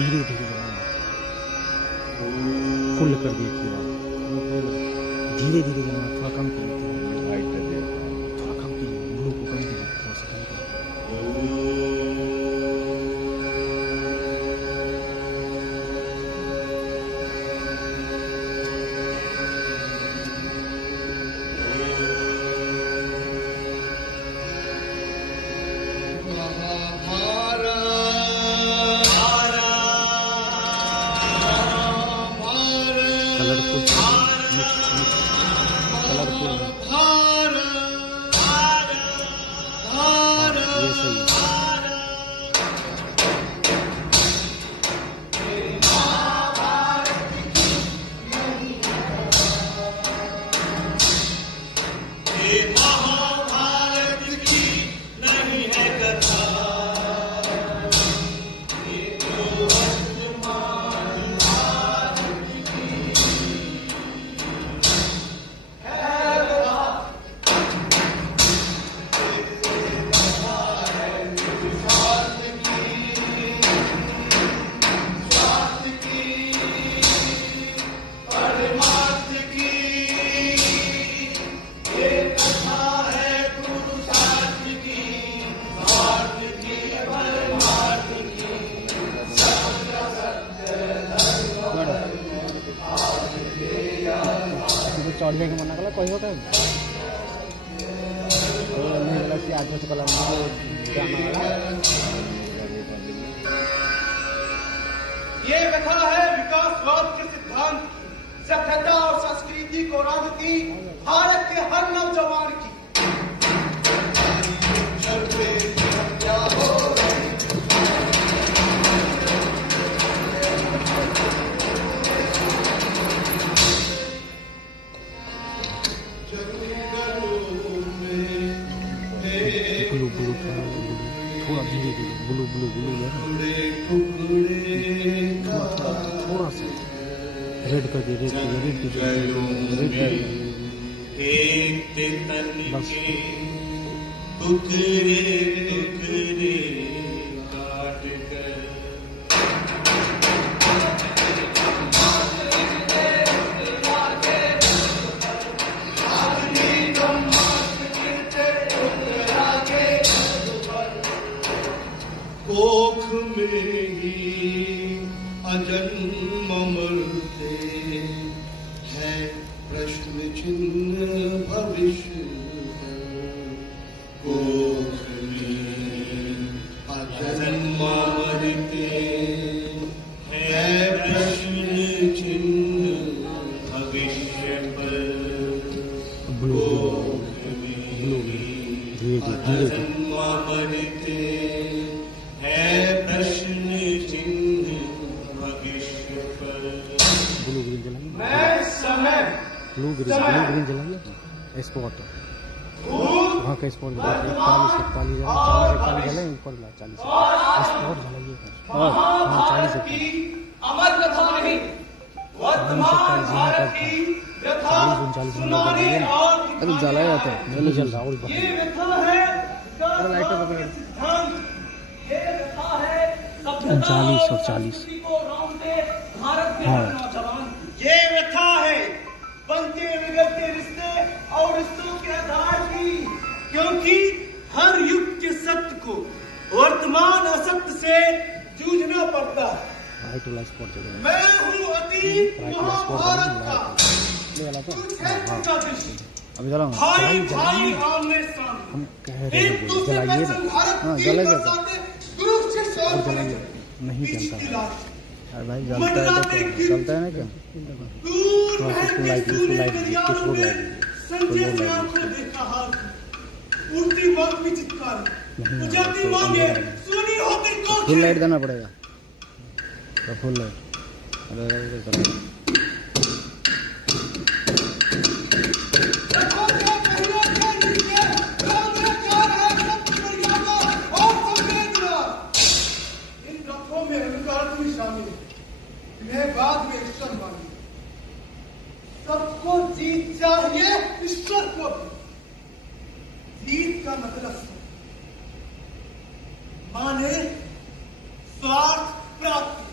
धीरे धीरे जलाना, फुल कर दिए थी बात, धीरे धीरे जलाना, थोड़ा कम कर देते हैं, लाइट कर दिया, थोड़ा कम कीजिए, ब्लू को कम कीजिए, थोड़ा सा कम कीजिए। कलरफुल कलरफुल ये सही है। चढ़े के मना कला कह आज कला ये व्यथा है विकासवाद के सिद्धांत, सभ्यता और संस्कृति को राजती भारत के हर नौजवान की। ब्लू ब्लू थोड़ा धीरे धीरे ब्लू ब्लू ब्लू थोड़ा सा रेड कर दिए, बस कोख में ही अजन्म मरते है प्रश्न चिन्ह भविष्य। कोख में अजन्म मरते है प्रश्न चिन्ह भविष्य पर। कोख में अजन्म मरते प्रश्न चिन्ह भविष्य पर। ब्लू ग्रीन जलाइए, मैं समय ब्लू ग्रीन जलाइए, स्पॉट वहाँ का स्पॉट 41 जलाइए, ऊपर 40 स्पॉट जलाइए, हाँ 40 अमर कथा नहीं, वर्तमान भारत की व्यथा सुनाने और अरे जलाया जाता है, जल्दी जल रहा है, ये व्यथा है सिद्धांत, ये व्यथा है 39 और 40 भारत के हर नौजवान। ये व्यथा है बनते बिगड़ते रिश्ते और रिश्तों के आधार की, क्योंकि हर युग के सत्य को वर्तमान असत्य से जूझना पड़ता है। मैं हूँ अतीत महाभारत का अभी जला भाई भाई आमने सामने, हम कह रहे हैं जलाइए ना, हाँ जलाइए जलाइए, नहीं जलता अरे भाई जलता है तो जलता है ना क्या, उसको लाइट कुछ और लाइट फुल लाइट देना पड़ेगा, तो फुल लाइट अरे बाद में ईश्वर मानी, सबको जीत चाहिए, ईश्वर को भी। जीत का मतलब माने स्वार्थ प्राप्ति,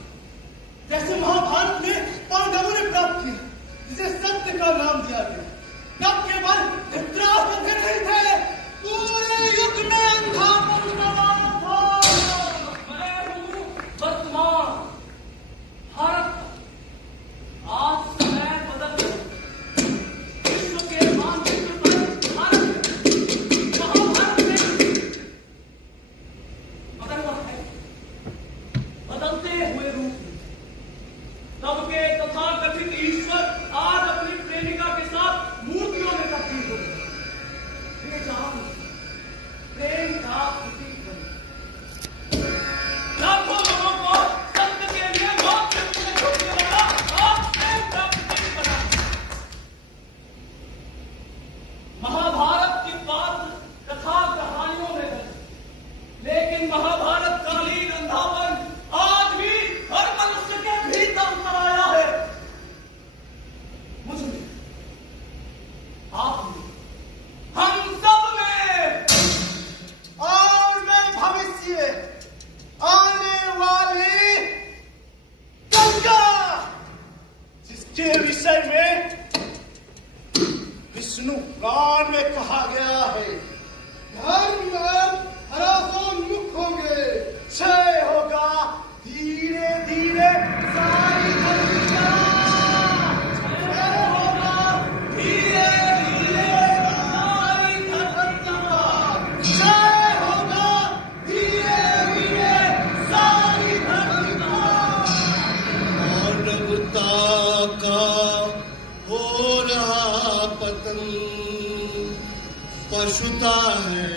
आशुता है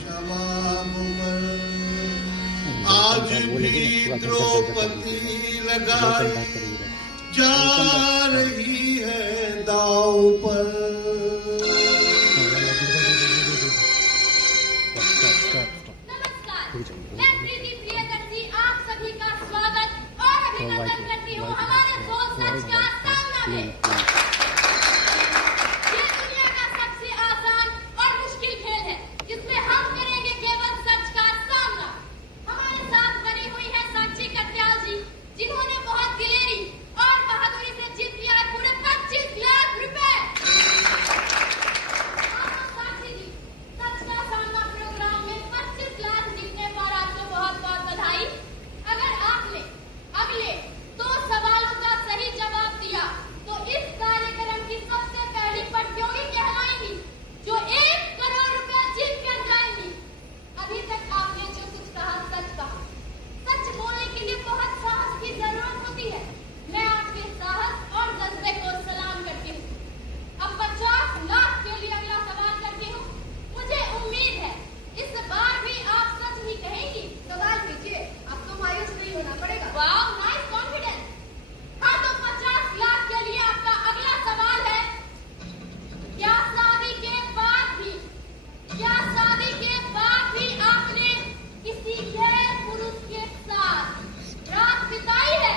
तमाम उम्र, आज भी द्रौपदी लगाई जा रही है दाव पर। मैं प्रीति प्रियदर्शी आप सभी का स्वागत और अभिनंदन करती हूँ हमारे शो सच का सामना में। ये दुनिया का सबसे आसान और मुश्किल खेल है जिसमें हम करेंगे केवल सच का सामना। हमारे साथ बनी हुई है साक्षी कत्याल जी, जिन्होंने बहुत दिलेरी और बहादुरी से जीत लिया है पूरे 25 लाख रुपए। साक्षी जी, सच का सामना प्रोग्राम में 25 लाख जीतने पर आपको बहुत बहुत बधाई। अगर आपने अगले 2 सवालों का सही जवाब दिया तो इस कार्यक्रम की सबसे पहली प्रतियोगी कहलाएंगी जो 1 करोड़ रुपए जीत कर जाएंगी। अभी तक आपने जो कुछ कहा सच कहा। सच बोलने के लिए बहुत साहस की जरूरत होती है। मैं आपके साहस और जज्बे को सलाम करती हूँ। अब 50 लाख के लिए अगला सवाल करती हूँ। मुझे उम्मीद है इस बार भी आप सच ही कहेंगी। सवाल कीजिए, आपको मायूस नहीं होना पड़ेगा। वाह, नाइस कॉन्फिडेंस। हाँ, तो 50 लाख के लिए आपका अगला सवाल है, क्या शादी के बाद भी आपने किसी गैर पुरुष के साथ रात बिताई है?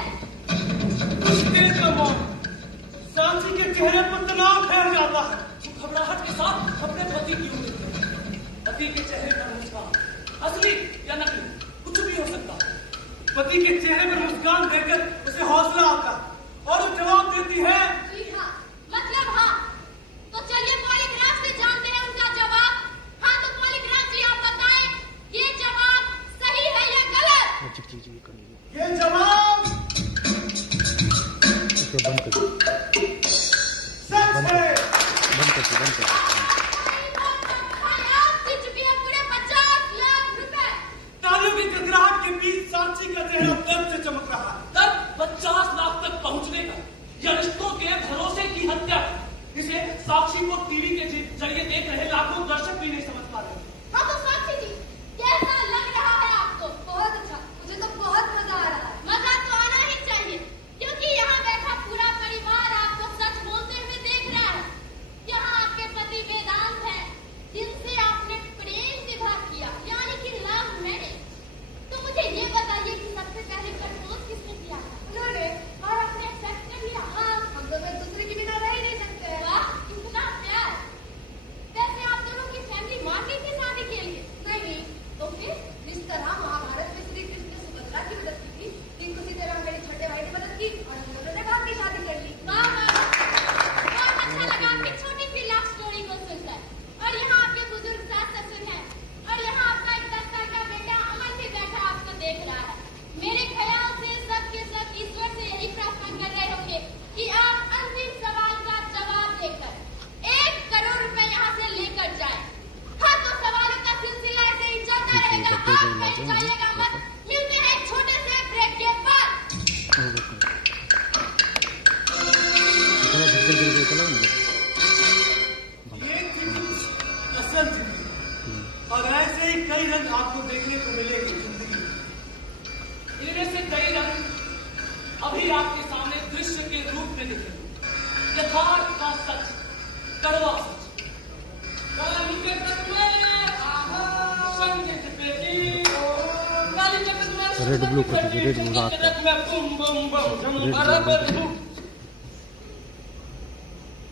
उसके जवाब साक्षी के चेहरे पर तनाव फैल जाता है। वो घबराहट के साथ अपने पति की ओर देखते हैं। पति के चेहरे पर मुस्कान, असली या नकली, कुछ भी हो सकता है। पति के चेहरे पर मुस्कान देखकर उसे हौसला आता है और वो जवाब देती है, जी हाँ, मतलब हाँ। तो चलिए पॉलीग्राफ से जानते हैं उनका जवाब। हाँ, तो पॉलीग्राफ जी आप बताएं ये जवाब सही है या गलत? ये जवाब बंद कर दो, सच है। आप जीत चुकी हैं पूरे 50 लाख रुपए। तालियों की गड़गड़ाहट के बीच साक्षी का चेहरा दर्द से चमक रहा है। तब 50 लाख तक पहुंचने का या रिश्तों के भरोसे की हत्या, इसे साक्षी को टीवी के जरिए देख रहे लाखों दर्शक भी नहीं समझ पा रहे। हाँ, तो साक्षी जी कैसा लग रहा है आपको? बहुत अच्छा, मुझे तो बहुत मजा आ रहा है। मजा तो आना ही चाहिए क्योंकि यहाँ बैठा पूरा परिवार आपको सच बोलते हुए देख रहा है। यहाँ आपके पति वेदांत हैं, जिनसे आपने प्रेम विवाह किया, यानी कि लव मैरिज। तो मुझे ये बताइए कि सबसे पहले प्रपोज किसने किया था? उन्होंने, और आपने एक्सेप्ट कर लिया? हाँ, हम दोनों एक दूसरे के बिना रह ही नहीं सकते। वाह, कितना प्यार। वैसे आप दोनों की फैमिली मान गई थी शादी के लिए? नहीं। तो फिर जिस तरह महाभारत में श्री कृष्ण ने सुभद्रा की मदद की थी, ठीक उसी तरह मेरे छोटे भाई ने मदद की और हम दोनों ने भाग की शादी कर ली। वाह वाह, बहुत अच्छा लगा आपकी छोटी सी लव स्टोरी को सुनकर। और यहाँ आपके बुजुर्ग सास ससुर हैं और यहाँ आपका एक 10 साल का बेटा अमन भी बैठा आपको देख रहा है। मेरे ख्याल से सब के सब ईश्वर से यही प्रार्थना कर रहे होंगे कि आप अंतिम सवाल का जवाब देकर 1 करोड़ रुपए यहाँ से लेकर जाए। हाँ, तो सवालों का सिलसिला ऐसे ही चलता रहेगा। आप कहीं जाइएगा मत। मिलते हैं एक छोटे से ब्रेक के बाद। ये थी असल जिंदगी और ऐसे ही कई रंग आपको देखने को मिलेगी जिंदगी में। इनमें से कई रंग अभी आपके सामने दृश्य के रूप में दिखे। यथार्थ का सच, कड़वा सच। रेड ब्लू कर दीजिए, रेड ब्लू रात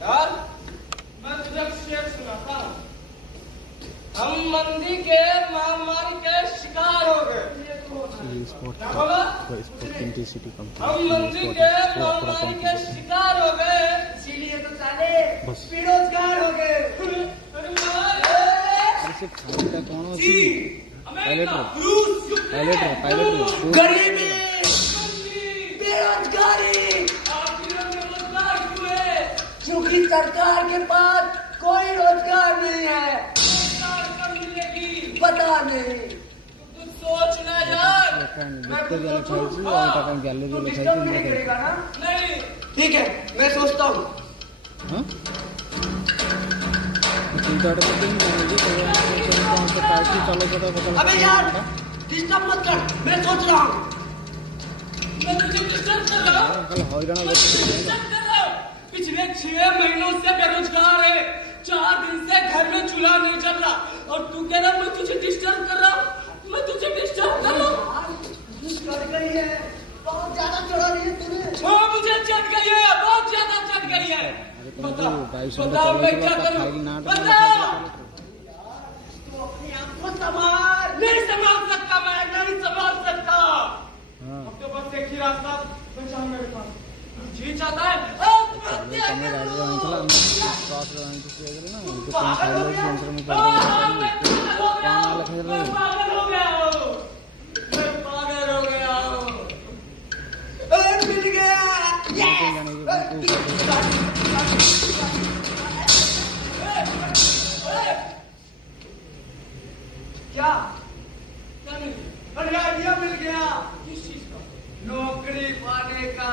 यार, मैं तुझे शेर सुनाता हूँ। हम मंदी के महामारी के शिकार हो गए। क्या बोला? इंटेंसिटी कम हम मंदी के महामारी के शिकार हो गए, इसीलिए तो साले बेरोजगार हो गए। जी, गरीबी, बेरोजगारी, क्योंकि सरकार के पास कोई रोजगार नहीं है। पता नहीं, कुछ सोचना यार। नहीं, ठीक है, मैं सोचता हूँ। अबे यार डिस्टर्ब मत कर, मैं सोच रहा हूँ। मैं तुझे डिस्टर्ब कर रहा हूँ। पिछले 6 महीनों से बेरोजगार है, 4 दिन से घर में चूल्हा नहीं चल रहा, और तू कह रहा मैं तुझे डिस्टर्ब कर रहा हूँ। मैं तुझे डिस्टर्ब कर रहा हूँ। चढ़ गई है, बहुत ज्यादा चढ़ा रही है तूने। हाँ मुझे चढ़ गई है, बहुत ज्यादा चढ़ गई है। बताओ मैं क्या करूँ, बताओ। तू अपने आप को संभाल। नहीं संभाल सकता, मैं नहीं संभाल सकता। अब तो बस एक ही रास्ता बचा मेरे पास। जी चाहता है पागल हो गया हूँ। मिल गया। क्या आइडिया मिल गया? किस चीज का? नौकरी पाने का।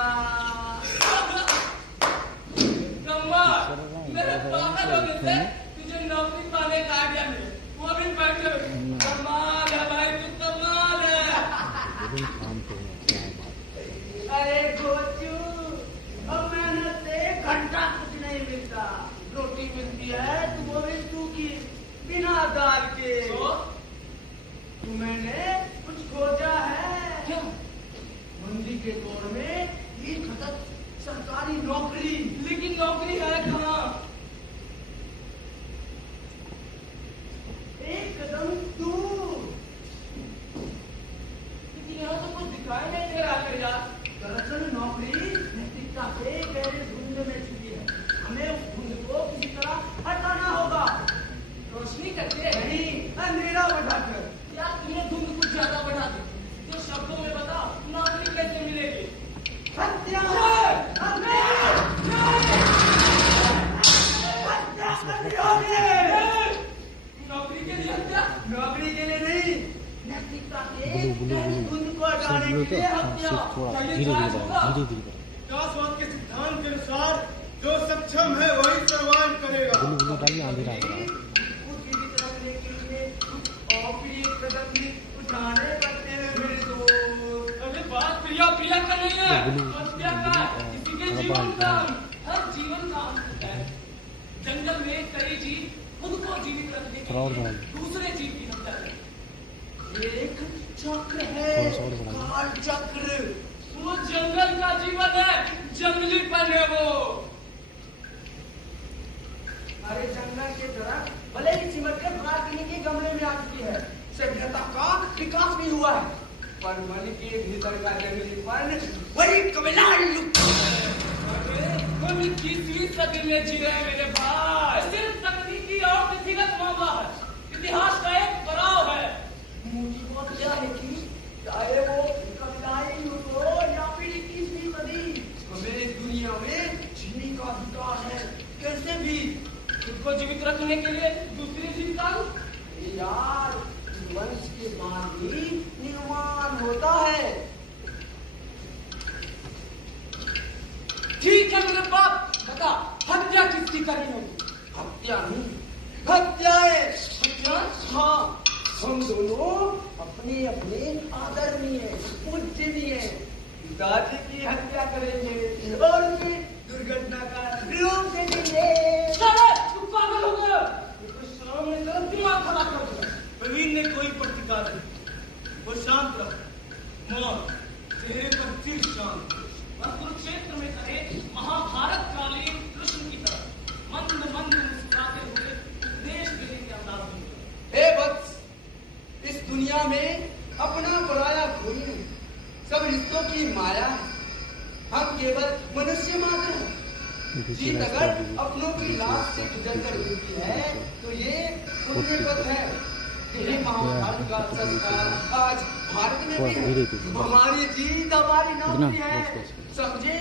मेरे पागल होने से तुझे नौकरी पाने का आइडिया मिले, वो भी बैठे। कमाल है भाई, तू कमाल है। अरे गोचू, अब मेहनत से घंटा कुछ नहीं मिलता। रोटी मिलती है तो वो भी सूखी, बिना दाल के। तो मैंने कुछ खोजा है। क्या? मंदी के दौर में ये खतक सरकारी नौकरी। लेकिन नौकरी है कहाँ? एक कदम दूर। लेकिन यहाँ तो कुछ दिखाई नहीं दे रहा है यार। दरअसल नौकरी नैतिकता से गहरे धुंध में छुपी है। हमें उस धुंध को किसी तरह हटाना होगा। रोशनी करके नहीं, अंधेरा बढ़ाकर। या तुमने धुंध कुछ ज्यादा बढ़ा दी। जो शब्दों में बताओ, नौकरी कैसे मिलेगी? हत्या! नौकरी के लिए हत्या? नौकरी के लिए नहीं, नैतिकता के गहरे धुंध को हटाने के लिए हत्या। दासवाद के सिद्धांत के अनुसार जो सक्षम है वही सर्वाइव करेगा। उठाने पड़ते हैं मेरे दोस्त। अरे बात प्रिया प्रिया का नहीं है, हत्या का। किसी के जीवन का, हर जीवन का अंत है। जंगल में कई जीव खुद को जीवित रखने के लिए दूसरे जीव की हत्या करते। एक चक्र है, काल चक्र। वो जंगल का जीवन है, जंगलीपन है वो। अरे जंगल के दरख्त भले ही सिमट कर बालकनी के गमले में आ चुकी है, सभ्यता का विकास भी हुआ है, पर मन के भीतर का जंगलीपन वही कमिलान लुप्त है। हम 21वीं सदी में जी रहे हैं मेरे भाई। सिर्फ तकनीकी और व्यक्तिगत मामला है, इतिहास का एक पड़ाव है। मोटी बात क्या है कि चाहे वो कमिलान युग हो या फिर 21वीं सदी, हमें इस दुनिया में जीने का अधिकार है। कैसे भी खुद को जीवित रखने के लिए दूसरी जीविका यार, वंश के बाद ही निर्माण होता है। ठीक है मेरे बाप, बता हत्या किसकी करनी होगी? हत्या नहीं, हत्याएं। हत्या? हाँ, हम दोनों अपने अपने आदरणीय पूजनीय पिताजी की हत्या करेंगे और फिर दुर्घटना का रूप देंगे। तू पागल हो गया? सामने तरफ दिमाग खराब कर दिया। प्रवीण ने कोई प्रतिकार नहीं, वो शांत रहा। मौत चेहरे पर तीर शांत। कुरुक्षेत्र में खड़े महाभारत कालीन कृष्ण की तरह मंद मंद मुस्कुराते हुए उपदेश देने के अंदाज में। हे वत्स, इस दुनिया में अपना पराया कोई नहीं, सब रिश्तों की माया है। हम केवल मनुष्य मात्र हैं। जीत अगर अपनों की लाश से गुजर कर मिलती है तो ये पुण्य पथ है। यही महाभारत का संस्कार आज भारत में भी है। हमारी जीत हमारी नौकरी है, समझे?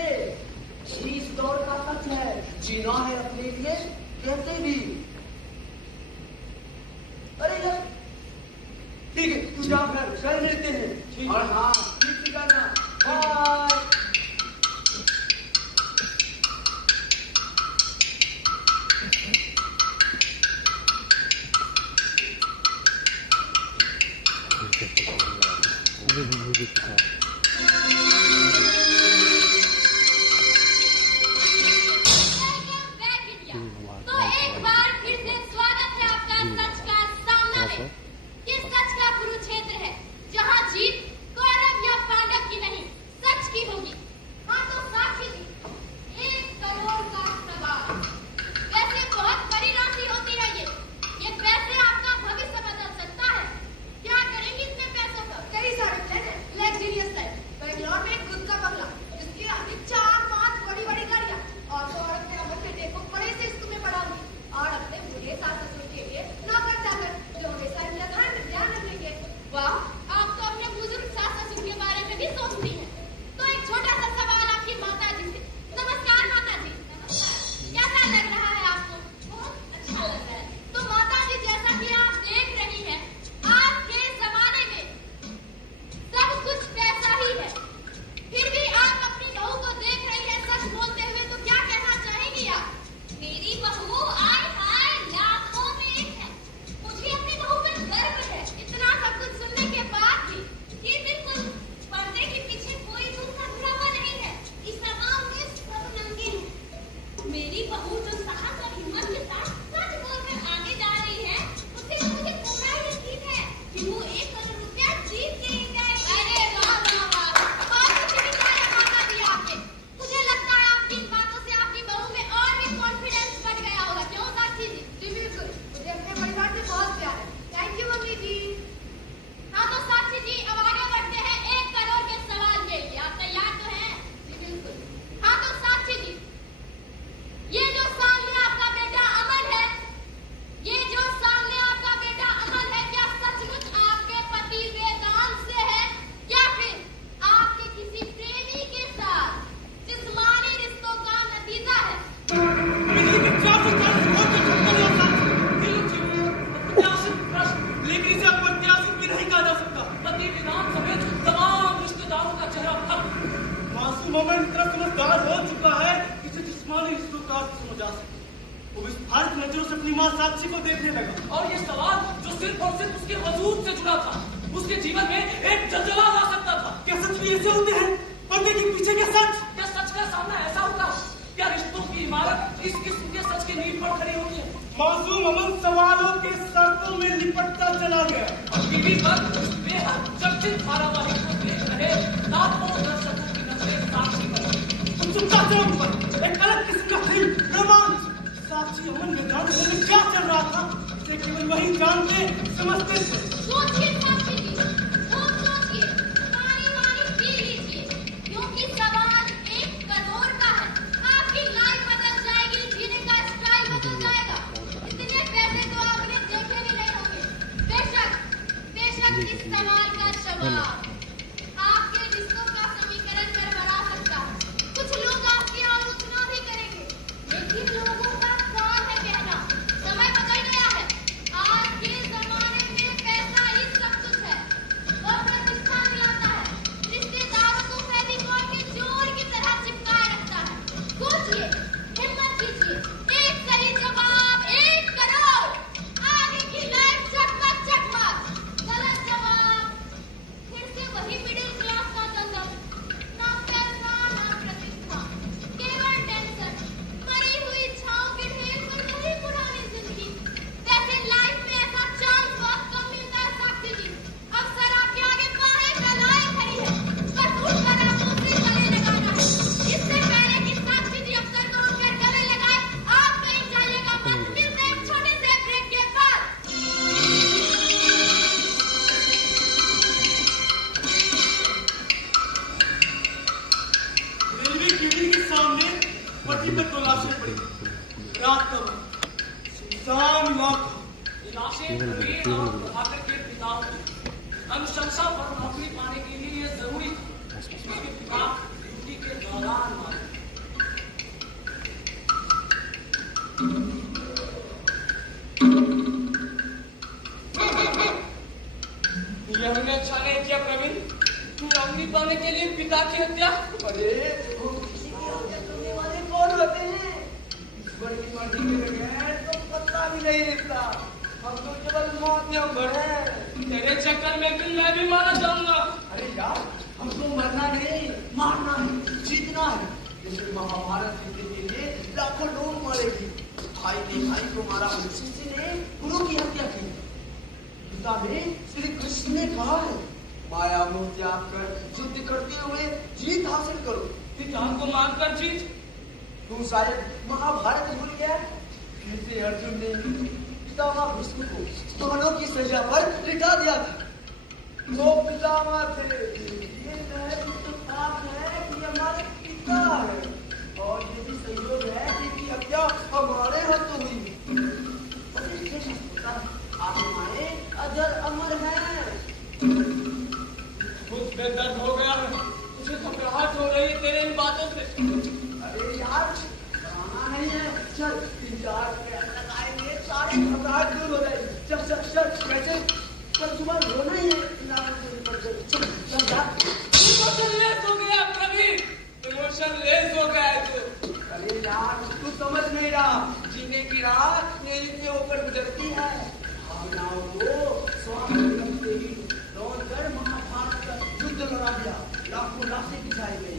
इस दौर का सच है, जीना है अपने लिए कैसे भी। अरे यार ठीक है, तू जा, फिर कल मिलते हैं। और हाँ ठीक ठिकाना, बाय। तो एक बार फिर से स्वागत है आपका सच का सामना में। ये सच का कुरुक्षेत्र है, जहाँ जीत कौरव या पांडव की नहीं, सच की होगी। हाँ तो साक्षी जी, 1 करोड़ का सवाल। वैसे बहुत बड़ी राशि होती है ये पैसे आपका भविष्य बदल सकता है। क्या करेंगी इतने पैसों का? कई सारे प्लान है। लग्जरियस लाइफ, बेंगलोर में एक खुद का बंगला, जिसकी आगे 4-5 बड़ी-बड़ी गाड़ियाँ, और तो और अपने अमर बेटे को बड़े से स्कूल में पढ़ाऊंगी, और अपने बूढ़े सास ससुर के लिए नौकर चाकर जो हमेशा निर्धारण में ध्यान रखेंगे। वाह, आप तो अपने बुजुर्ग सास ससुर के बारे में भी सोचती हैं। तो एक छोटा सा सवाल आपकी माता जी से। नमस्कार माता जी। कैसा लग रहा है आपको? बहुत अच्छा लग रहा है। तो माता जी, जैसा कि आप देख रही हैं, आज के जमाने में सब कुछ पैसा ही है। फिर भी आप अपनी बहू को देख रही हैं सच बोलते हुए, तो क्या कहना चाहेंगी आप? मेरी बहू आय हाय लाखों में एक है। मुझे अपनी बहू पर गर्व है। इतना सब कुछ सुनने के बाद भी ये बिल्कुल पर्दे के पीछे कोई झूठा ड्रामा नहीं है। इस समाज में सब नंगे हैं। मेरी बहू जो साहस और हिम्मत के साथ सच बोलकर आगे जा रही है, उससे मुझे पूरा यकीन है कि वो 1 करोड़ रुपया जीत के ही जाएगी। अरे वाह वाह वाह, बहुत अच्छी विचार है माता जी आपके। मुझे लगता है आपकी इन बातों से आपकी बहू में और भी कॉन्फिडेंस बढ़ गया होगा, क्यों साक्षी जी? जी बिल्कुल, मुझे अपने परिवार से बहुत प्यार है। थैंक यू मम्मी जी। हाँ तो साक्षी जी, अब आगे बढ़ते हैं 1 करोड़ के सवाल के लिए। आप तैयार तो हैं? जी बिल्कुल। हाँ तो साक्षी जी, ये जो सामने आपका बेटा अमन है, क्या सचमुच आपके पति वेदांत से है, या फिर आपके किसी प्रेमी के साथ जिस्मानी रिश्तों का नतीजा है? बिजली के 440 वोल्ट के झटके और साथ ये लोग जीवन अप्रत्याशित प्रश्न, लेकिन इसे अप्रत्याशित भी नहीं कहा जा सकता। पति विधान समेत तमाम रिश्तेदारों का चेहरा फट। मासूम अमन इतना समझदार हो चुका है कि इसे जिस्मानी रिश्तों का अर्थ समझ आ सके। वो विस्फारित नजरों से अपनी माँ साक्षी को देखने लगा। और ये सवाल जो सिर्फ और सिर्फ उसके वजूद से जुड़ा था, उसके जीवन में एक जलजला ला सकता था। क्या सच भी ऐसे होते हैं? पर्दे के पीछे क्या सच? क्या सच का सामना ऐसा होता? क्या रिश्तों की इमारत इस किस्म के सच के नींव पर खड़ी होती है? मासूम अमन सवालों के सर्पों में लिपटता चला गया। और टीवी पर इस बेहद चर्चित धारावाहिक को देख रहे लाखों दर्शकों की नजरें साक्षी पर। तुम चुपचाप चलो ऊपर। एक अलग किस्म का थ्रिल, रोमांच। साक्षी अमन वेदांत में क्या चल रहा था, इसे केवल वही जानते समझते थे। सोचिए साक्षी जी, खूब सोचिए, पानी पी लीजिए, क्योंकि सवाल 1 करोड़ का है। आपकी लाइफ बदल जाएगी, जीने का स्टाइल बदल जाएगा। इतने पैसे तो आपने देखे भी नहीं होंगे। बेशक इस सवाल का जवाब आपके रिश्तों का समीकरण गड़बड़ा सकता है। कुछ लोग आपकी आलोचना भी करेंगे, लेकिन लोगों का काम है कहना, समय बदल गया है। आज के जमाने में पैसा ही सब कुछ है और प्रतिष्ठा दिलाता है। रिश्तेदारों को फेविकॉल के जोड़ की तरह चिपकाए रखता है। सोचिए, हिम्मत कीजिए, एक सही जवाब 1 करोड़। आगे की लाइफ चटपट चटपट। गलत जवाब फिर से वही मिडिल क्लास का दंगल। ना पैसा ना प्रतिष्ठा, केवल टेंशन, मरी हुई इच्छाओं के ढेर पर वही पुरानी जिंदगी। वैसे लाइफ में ऐसा चांस बहुत कम मिलता है साक्षी जी। अक्सर आपके आगे बाहें फैलाए खड़ी है, बस उठकर आप दूसरे गले लगाना है। इससे पहले कि साक्षी जी अफसर को उठकर गले लगाए, आप कहीं जाइएगा मत। मिलते हैं एक छोटे से ब्रेक के बाद। रेलवे केबिन के सामने पट्टी पर 2 लाशें पड़ी। रात का वक्त, सुनसान इलाका। ये लाशें प्रवीण और प्रभाकर के पिताओं की अनुशंसा पर नौकरी पाने के लिए ये जरूरी था कि उसके पिता ड्यूटी के दौरान मारे। ये हमने अच्छा नहीं किया प्रवीण, नौकरी पाने के लिए पिता की हत्या। अरे वो किसी की हत्या करने वाले कौन होते हैं? ईश्वर की मर्जी के बगैर तो पता भी नहीं लगता। हम तो केवल मौत में बढ़े। तेरे चक्कर में फिर मैं भी मारा जाऊंगा। अरे यार, हमको मरना नहीं, मारना है, जीतना है। जैसे महाभारत जीतने के लिए लाखों लोग मरेंगे। भाई ने भाई को मारा, शिष्य ने गुरु की हत्या की। गीता में श्री कृष्ण ने कहा है, माया मोह त्याग कर युद्ध करते हुए जीत हासिल करो। पिता को मारकर जीत। तू शायद महाभारत भूल गया। फिर से अर्जुन ने पितामह भीष्म को दोनों की सजा पर लिटा दिया था। वो पितामह थे, ये पाप है कि हमारे पिता है, और ये भी संयोग है कि इनकी हत्या हमारे हाथों हुई। आप हमारे अजर अमर हैं। मुझ में दर्द हो गया है, मुझे घबराहट हो रही है तेरे इन बातों से। अरे यार, खाना नहीं है, चल 3-4 पैर लगाएंगे, सारी घबराहट दूर हो जाएगी। चल चल चल, कैसे कल सुबह रोना ही है। चल चल जा। इमोशनलेस हो गया प्रवीण, इमोशनलेस हो गया है तू। अरे यार, तू समझ नहीं रहा, जीने की राह मेरी के ऊपर गुजरती है। भावनाओं को स्वास्थ्य रखते ही दौड़कर महाभारत का युद्ध लड़ा दिया। लाखों लाशें बिछाई गई।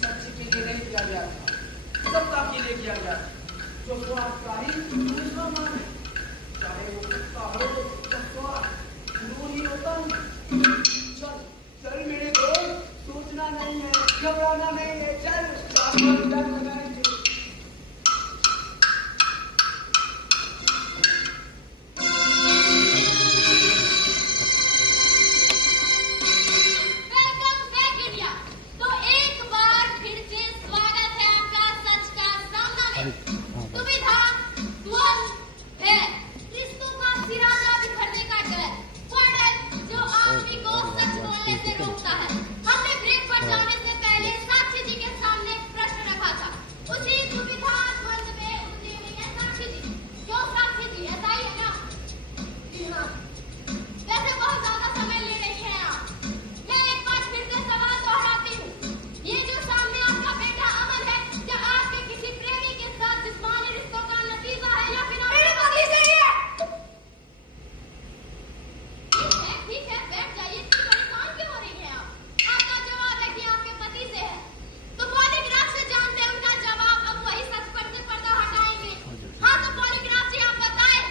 सच के लिए नहीं किया गया था, सत्ता के लिए किया गया था। जो स्वार्थ का ही दूसरा मान है, चाहे वो कुत्ता हो तो स्वार्थ दूर ही होता है। चल चल मेरे दोस्त, सोचना नहीं है, घबराना नहीं है, चल लगाएंगे। Welcome back India. तो एक बार फिर से स्वागत है आपका सच का सामना में। दुविधा, द्वंद, भय, रिश्तों का सिराजा बिखरने का डर, वो डर जो आदमी को सच बोलने से रोकता है। हमने ब्रेक पर जाने से पहले साक्षी जी के सामने एक प्रश्न रखा था। उसी दुविधा द्वंद में उलझी हुई है साक्षी जी। क्यों साक्षी जी, ऐसा ही है ना? जी हाँ। वैसे बहुत ज्यादा समय ले रही है आप। मैं एक बार फिर से सवाल दोहराती हूँ। ये जो सामने आपका बेटा अमन है, क्या आपके किसी प्रेमी के साथ जिस्मानी रिश्तों का नतीजा है या फिर मेरे पति से ही है? ठीक है, बैठ जाइए। इतनी परेशान क्यों हो रही हैं आप? आपका जवाब है कि आपके पति से है। तो पॉलीग्राफ से जानते हैं उनका जवाब। अब वही सच पर से पर्दा हटाएंगे। हाँ, तो पॉलीग्राफ से आप बताएं,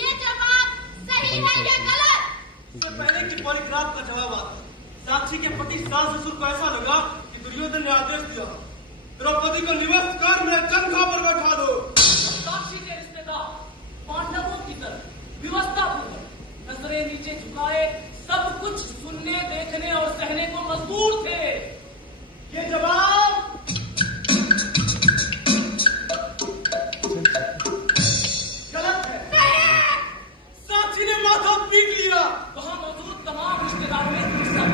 ये जवाब सही है या गलत? इससे पहले कि पॉलीग्राफ का जवाब आता, साक्षी के पति सास ससुर को ऐसा लगा कि दुर्योधन ने आदेश दिया, द्रौपदी को निवस्त कर मेरे चंखा पर बैठा दो। साक्षी के रिश्तेदार पांडवों की तरह व्यवस्था पूर्वक नजरें नीचे झुकाए सब कुछ सुनने, देखने और सहने को मजबूर थे। ये जवाब गलत है। साक्षी ने माथा पीट लिया। वहां मौजूद तमाम रिश्तेदारों ने सब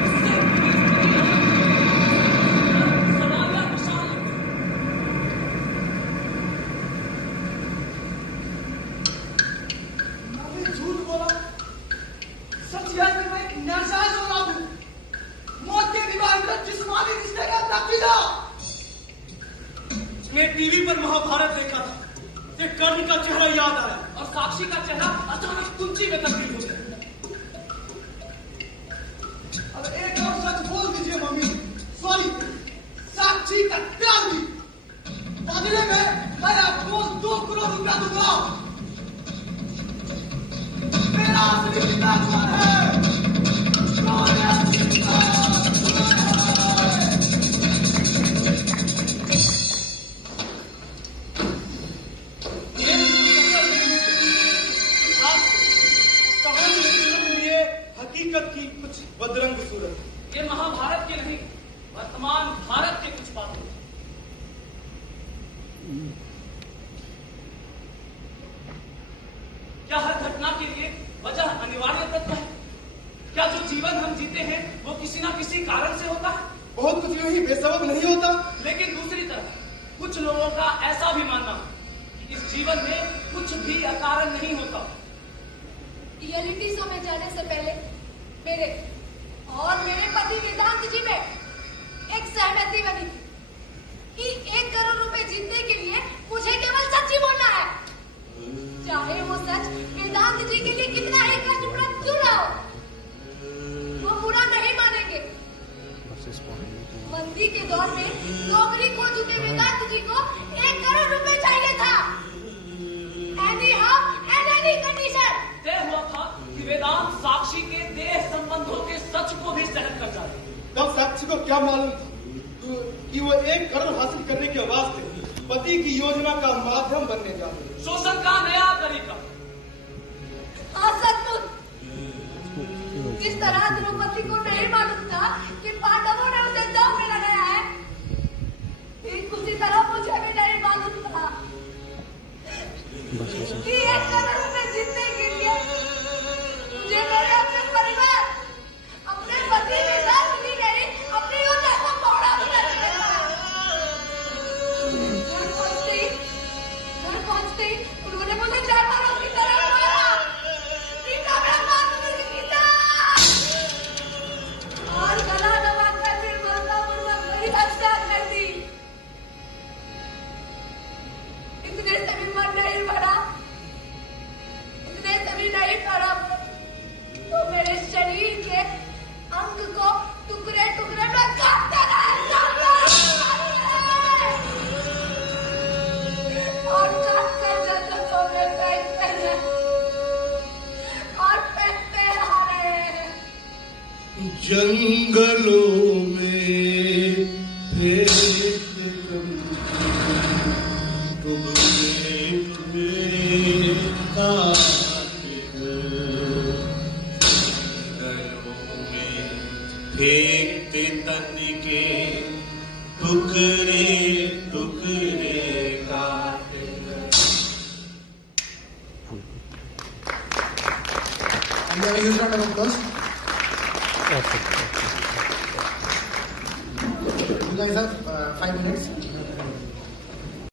सवाल या निशान लगे। मैंने झूठ बोला, सच है कि मैं एक नाजायज औलाद हूं। मौत के दीवार पर जिस्मानी रिश्ते का नतीजा। मैं टीवी पर महाभारत देखा था, ये कर्ण का चेहरा याद आया। और साक्षी का चेहरा अचानक कुंची में तब्दील हो गया। अब एक और सच बोल दीजिए मम्मी। सॉरी, साक्षी का त्याग भी। बदले में मैं आपको 2 करोड़ रुपया दूंगा। मेरा असली पिता कौन है? कौन है असली पिता? हकीकत की कुछ बदरंग सूरत। ये महाभारत के नहीं, वर्तमान भारत के कुछ बातें। क्या हर घटना के लिए वजह अनिवार्य तत्व है? क्या जो जीवन हम जीते हैं वो किसी ना किसी कारण से होता है? बहुत कुछ यूं ही बेसबब नहीं होता। लेकिन दूसरी तरफ कुछ लोगों का ऐसा भी मानना है कि इस जीवन में कुछ भी अकारण नहीं होता। रियलिटी शो में जाने से पहले मेरे और मेरे पति वेदांत जी में एक सहमति बनी कि 1 करोड़ रुपए जीतने के लिए मुझे केवल सच ही बोलना है, चाहे वो सच वेदांत दौर में नौकरी खो चुके वेदांत जी को 1 करोड़ रुपए चाहिए था। Any how and any condition. तय हुआ था कि वेदांत साक्षी के देह संबंधों के सच को भी सहन कर जाए। तब साक्षी को क्या मालूम था कि वो 1 करोड़ हासिल करने के वास्ते पति की योजना का माध्यम बनने जा रहे हैं। शोषण का नया तरीका। हाँ सचमुच, जिस तरह द्रौपदी को नहीं मालूम था कि पांडवों ने उसे दम में लगाया है, ठीक उसी तरह मुझे भी नहीं मालूम था कि 1 करोड़ रुपए जीतने के लिए मुझे मेरे अपने परिवार, अपने पति के साथ मिली नहीं, अपनी योजना को पौड़ा करना है। घर पहुंचते ही उन्होंने मुझे जानवरों की तरह मारा। रीता मेरा मासूम रीता, और गला दबाकर फिर बलपूर्वक मेरी हत्या कर दी। इतने से भी मन नहीं भरा, इतने से भी नहीं भरा तो मेरे शरीर के अंग को टुकड़े टुकड़े में काटता रहा और काटकर जन्नतों में फेंकते हैं और फेंकते आ रहे हैं। जंगलों में फेंकते फेंकते तन के टुकड़े टुकड़े काटे। And a huge round of applause. You guys have 5 minutes.